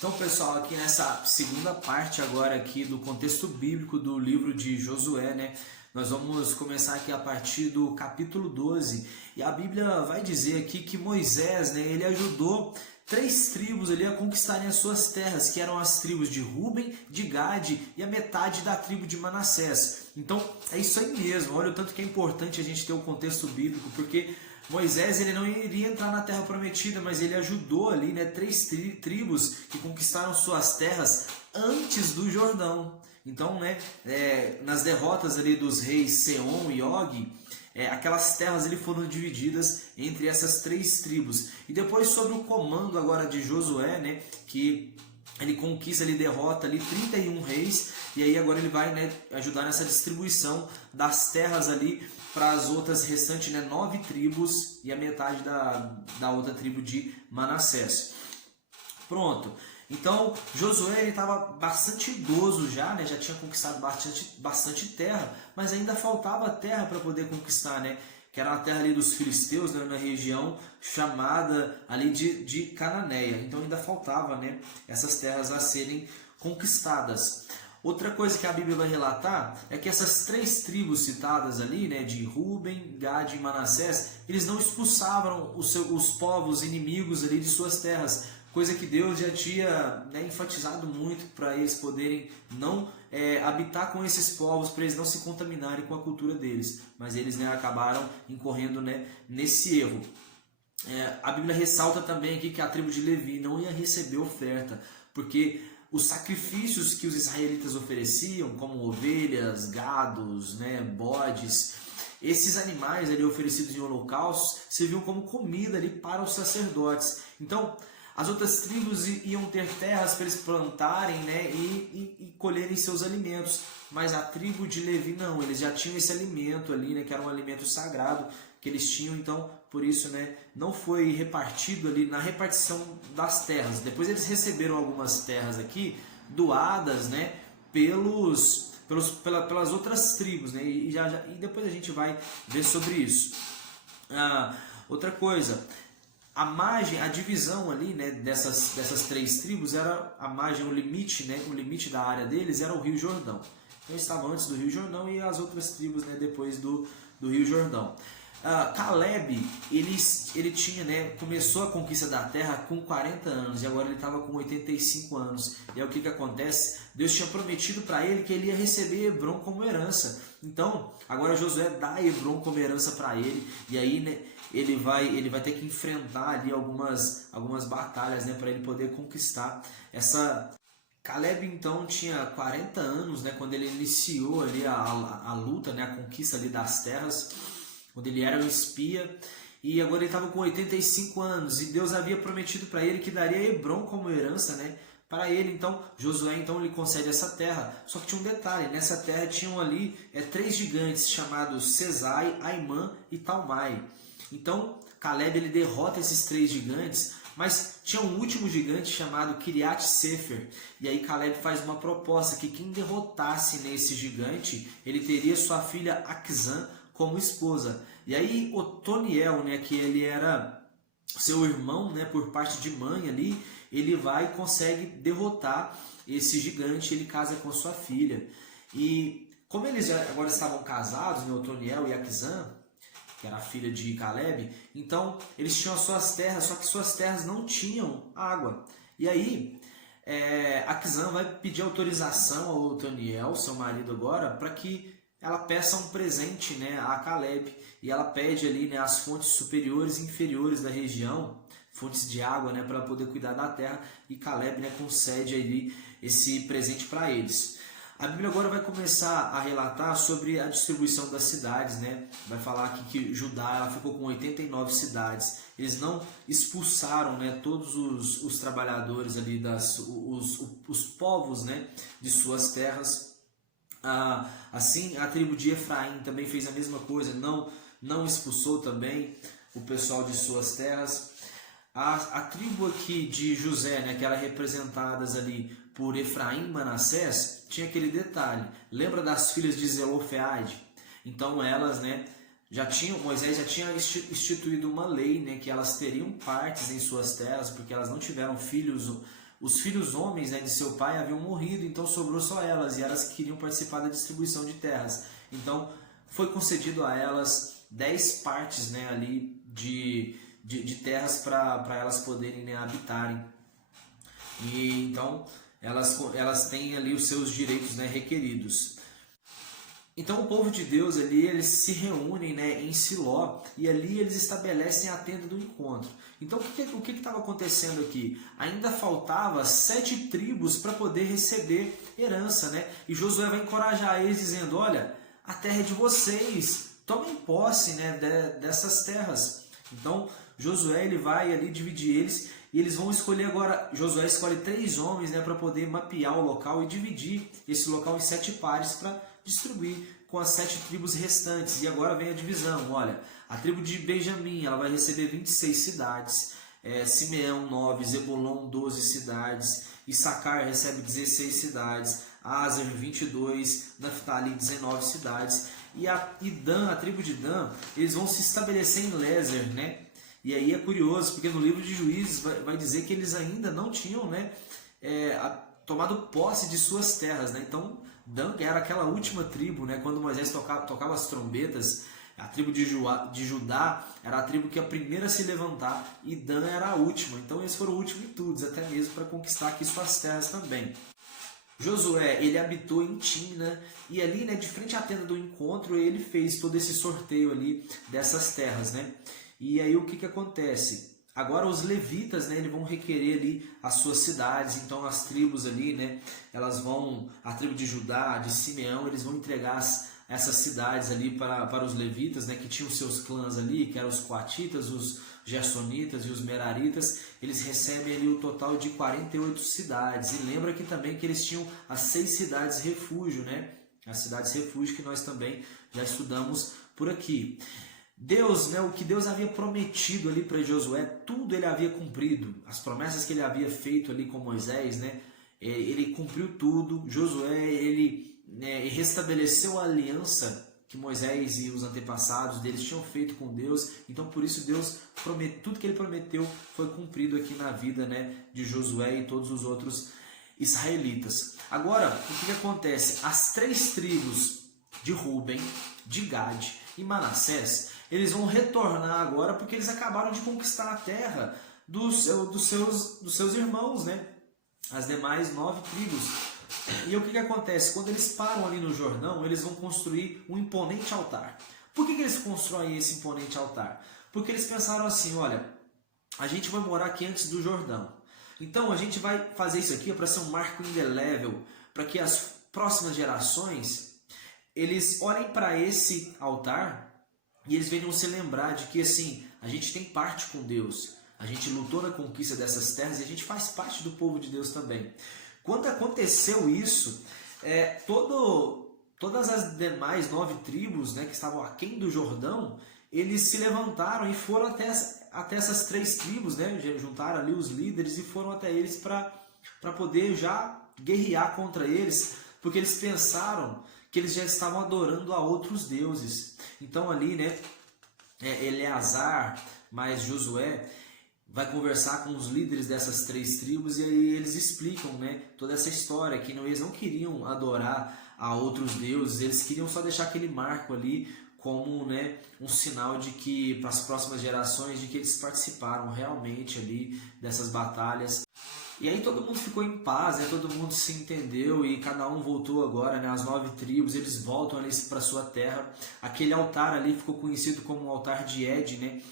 Então, pessoal, aqui nessa segunda parte agora aqui do contexto bíblico do livro de Josué, né? Nós vamos começar aqui a partir do capítulo 12. E a Bíblia vai dizer aqui que Moisés, né, ele ajudou 3 tribos ali a conquistarem as suas terras, que eram as tribos de Ruben, de Gade e a metade da tribo de Manassés. Então, é isso aí mesmo. Olha o tanto que é importante a gente ter o contexto bíblico, porque Moisés ele não iria entrar na terra prometida, mas ele ajudou ali, né, 3 tribos que conquistaram suas terras antes do Jordão. Então, né, nas derrotas ali dos reis Seom e Og, aquelas terras ali foram divididas entre essas 3 tribos. E depois sobre o comando agora de Josué, né, que ele conquista, ele derrota ali 31 reis, e aí agora ele vai, né, ajudar nessa distribuição das terras ali para as outras restantes, né, 9 tribos e a metade da outra tribo de Manassés. Pronto. Então Josué estava bastante idoso já, né, já tinha conquistado bastante terra, mas ainda faltava terra para poder conquistar, né, que era a terra ali dos filisteus, né, na região chamada ali de Cananeia. Então ainda faltava, né, essas terras a serem conquistadas. Outra coisa que a Bíblia vai relatar é que essas 3 tribos citadas ali, né, de Ruben, Gade e Manassés, eles não expulsavam os povos inimigos ali de suas terras, coisa que Deus já tinha, né, enfatizado muito para eles poderem não habitar com esses povos, para eles não se contaminarem com a cultura deles. Mas eles, né, acabaram incorrendo, né, nesse erro. A Bíblia ressalta também aqui que a tribo de Levi não ia receber oferta, porque os sacrifícios que os israelitas ofereciam, como ovelhas, gados, né, bodes, esses animais ali oferecidos em holocaustos serviam como comida ali para os sacerdotes. Então, as outras tribos iam ter terras para eles plantarem, né, e colherem seus alimentos. Mas a tribo de Levi não, eles já tinham esse alimento ali, né, que era um alimento sagrado que eles tinham, então por isso, né, não foi repartido ali na repartição das terras. Depois eles receberam algumas terras aqui doadas, né, pelas outras tribos, né, e depois a gente vai ver sobre isso. Outra coisa, a margem, a divisão ali, né, dessas 3 tribos era a margem, o limite, né, o limite da área deles era o Rio Jordão. Então eles estavam antes do Rio Jordão e as outras tribos, né, depois do Rio Jordão. Caleb, ele tinha, né, começou a conquista da terra com 40 anos e agora ele estava com 85 anos. E aí o que acontece? Deus tinha prometido para ele que ele ia receber Hebron como herança. Então, agora Josué dá Hebron como herança para ele, e aí, né, ele vai ter que enfrentar ali algumas batalhas, né, para ele poder conquistar essa. Caleb então tinha 40 anos, né, quando ele iniciou ali a luta, né, a conquista ali das terras, quando ele era um espia, e agora ele estava com 85 anos, e Deus havia prometido para ele que daria Hebron como herança, né, para ele. Então Josué então lhe concede essa terra. Só que tinha um detalhe: nessa terra tinham ali 3 gigantes chamados Sesai, Aimã e Talmai. Então Caleb ele derrota esses 3 gigantes, mas tinha um último gigante chamado Kiriat Sefer. E aí Caleb faz uma proposta que quem derrotasse nesse gigante, ele teria sua filha Aquizã como esposa. E aí Otoniel, né, que ele era seu irmão, né, por parte de mãe ali, ele vai e consegue derrotar esse gigante, ele casa com sua filha. E como eles agora estavam casados, né, Otoniel e Aquizã, que era a filha de Caleb, então eles tinham as suas terras, só que suas terras não tinham água. E aí Aquizã vai pedir autorização ao Otoniel, seu marido agora, para que ela peça um presente, né, a Caleb. E ela pede ali, né, as fontes superiores e inferiores da região, fontes de água, né, para poder cuidar da terra, e Caleb, né, concede ali esse presente para eles. A Bíblia agora vai começar a relatar sobre a distribuição das cidades, né? Vai falar aqui que Judá ela ficou com 89 cidades. Eles não expulsaram, né, todos os trabalhadores ali, os povos, né, de suas terras. Assim, a tribo de Efraim também fez a mesma coisa, não expulsou também o pessoal de suas terras. A tribo aqui de José, né, que era representadas ali por Efraim e Manassés, tinha aquele detalhe. Lembra das filhas de Zelofeade? Então elas, né, Moisés já tinha instituído uma lei, né, que elas teriam partes em suas terras, porque elas não tiveram filhos os filhos homens, né, de seu pai haviam morrido, então sobrou só elas, e elas queriam participar da distribuição de terras. Então foi concedido a elas 10 partes, né, ali de terras para elas poderem, né, habitarem. E então elas têm ali os seus direitos, né, requeridos. Então o povo de Deus ali, eles se reúnem, né, em Siló, e ali eles estabelecem a tenda do encontro. Então o que estava acontecendo aqui? Ainda faltava 7 tribos para poder receber herança, né? E Josué vai encorajar eles dizendo: olha, a terra é de vocês, tomem posse, né, dessas terras. Então Josué ele vai ali dividir eles, e eles vão escolher agora, Josué escolhe 3 homens, né, para poder mapear o local e dividir esse local em 7 pares para distribuir com as 7 tribos restantes. E agora vem a divisão. Olha, a tribo de Benjamim, ela vai receber 26 cidades, Simeão 9, Zebulon 12 cidades, Issacar recebe 16 cidades, Aser 22, Naftali 19 cidades, e Dan, a tribo de Dan, eles vão se estabelecer em Lézer, né? E aí é curioso, porque no livro de Juízes vai dizer que eles ainda não tinham, né, tomado posse de suas terras, né? Então Dan era aquela última tribo, né? Quando Moisés tocava as trombetas, a tribo de Judá era a tribo que a primeira a se levantar, e Dan era a última. Então eles foram o último em tudo, até mesmo para conquistar aqui suas terras também. Josué, ele habitou em Timna, e ali, né, de frente à tenda do encontro, ele fez todo esse sorteio ali dessas terras, né? E aí o que acontece? Agora os levitas, né, eles vão requerer ali as suas cidades. Então as tribos ali, né, elas vão, a tribo de Judá, de Simeão, eles vão entregar essas cidades ali para os levitas, né, que tinham seus clãs ali, que eram os coatitas, os gersonitas e os meraritas. Eles recebem ali o total de 48 cidades. E lembra que também que eles tinham as 6 cidades refúgio, né, as cidades refúgio que nós também já estudamos por aqui. Deus, né, o que Deus havia prometido ali para Josué, tudo ele havia cumprido. As promessas que ele havia feito ali com Moisés, né, ele cumpriu tudo. Josué, ele, né, restabeleceu a aliança que Moisés e os antepassados deles tinham feito com Deus. Então por isso Deus tudo que ele prometeu foi cumprido aqui na vida, né, de Josué e todos os outros israelitas. Agora, o que acontece? As 3 tribos de Ruben, de Gade e Manassés, eles vão retornar agora porque eles acabaram de conquistar a terra dos seus irmãos, né? As demais 9 tribos. E o que acontece? Quando eles param ali no Jordão, eles vão construir um imponente altar. Por que eles constroem esse imponente altar? Porque eles pensaram assim: olha, a gente vai morar aqui antes do Jordão. Então a gente vai fazer isso aqui para ser um marco indelével, para que as próximas gerações eles olhem para esse altar e eles venham se lembrar de que, assim, a gente tem parte com Deus, a gente lutou na conquista dessas terras e a gente faz parte do povo de Deus também. Quando aconteceu isso, todas as demais 9 tribos, né, que estavam aquém do Jordão, eles se levantaram e foram até essas 3 tribos, né, juntaram ali os líderes e foram até eles para poder já guerrear contra eles, porque eles pensaram que eles já estavam adorando a outros deuses. Então ali, né, Eleazar mais Josué vai conversar com os líderes dessas 3 tribos, e aí eles explicam, né, toda essa história, que eles não queriam adorar a outros deuses, eles queriam só deixar aquele marco ali como, né, um sinal de que, para as próximas gerações, de que eles participaram realmente ali dessas batalhas. E aí todo mundo ficou em paz, né? Todo mundo se entendeu e cada um voltou agora, né? As 9 tribos, eles voltam ali para sua terra. Aquele altar ali ficou conhecido como o altar de Ed, né?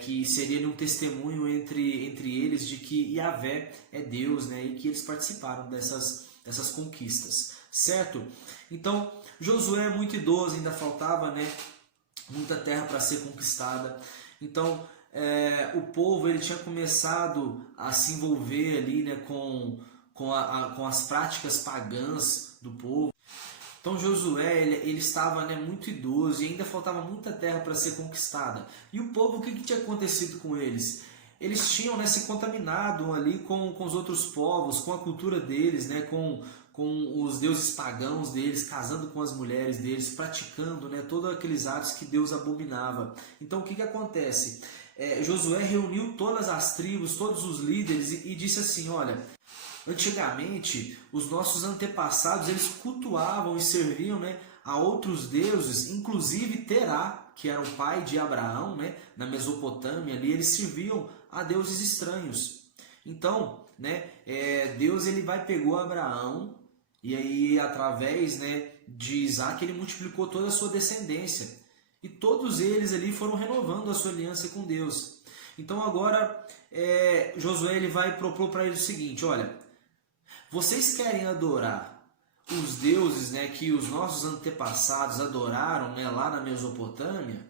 Que seria um testemunho entre eles de que Yahvé é Deus, né? E que eles participaram dessas conquistas, certo? Então Josué é muito idoso, ainda faltava, né, muita terra para ser conquistada. Então o povo ele tinha começado a se envolver ali, né, com as práticas pagãs do povo. Então Josué ele estava, né, muito idoso e ainda faltava muita terra para ser conquistada. E o povo, o que tinha acontecido com eles? Eles tinham, né, se contaminado ali com os outros povos, com a cultura deles, né, com os deuses pagãos deles, casando com as mulheres deles, praticando, né, todos aqueles atos que Deus abominava. Então o que acontece? Josué reuniu todas as tribos, todos os líderes e disse assim: olha, Antigamente, os nossos antepassados, eles cultuavam e serviam, né, a outros deuses, inclusive Terá, que era o pai de Abraão, né, na Mesopotâmia, ali, eles serviam a deuses estranhos. Então, né, Deus ele pegou Abraão e aí através, né, de Isaac ele multiplicou toda a sua descendência. E todos eles ali foram renovando a sua aliança com Deus. Então agora Josué ele vai propor para eles o seguinte, olha, vocês querem adorar os deuses, né, que os nossos antepassados adoraram, né, lá na Mesopotâmia?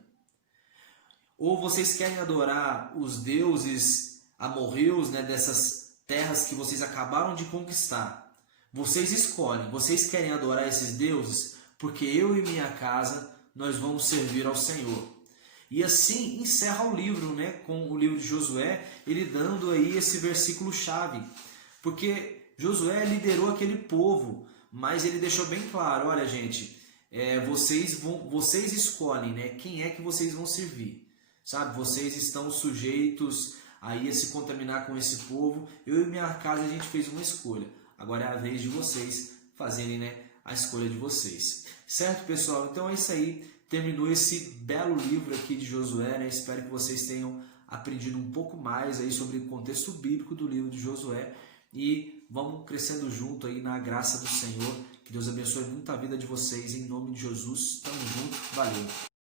Ou vocês querem adorar os deuses amorreus, né, dessas terras que vocês acabaram de conquistar? Vocês escolhem, vocês querem adorar esses deuses? Porque eu e minha casa, nós vamos servir ao Senhor. E assim encerra o livro, né, com o livro de Josué, ele dando aí esse versículo chave. Porque Josué liderou aquele povo, mas ele deixou bem claro, olha gente, vocês escolhem, né, quem é que vocês vão servir. Sabe, vocês estão sujeitos aí a se contaminar com esse povo. Eu e minha casa a gente fez uma escolha. Agora é a vez de vocês fazerem, né, a escolha de vocês. Certo, pessoal? Então é isso aí. Terminou esse belo livro aqui de Josué, né? Espero que vocês tenham aprendido um pouco mais aí sobre o contexto bíblico do livro de Josué. E vamos crescendo junto aí na graça do Senhor. Que Deus abençoe muito a vida de vocês. Em nome de Jesus. Tamo junto. Valeu.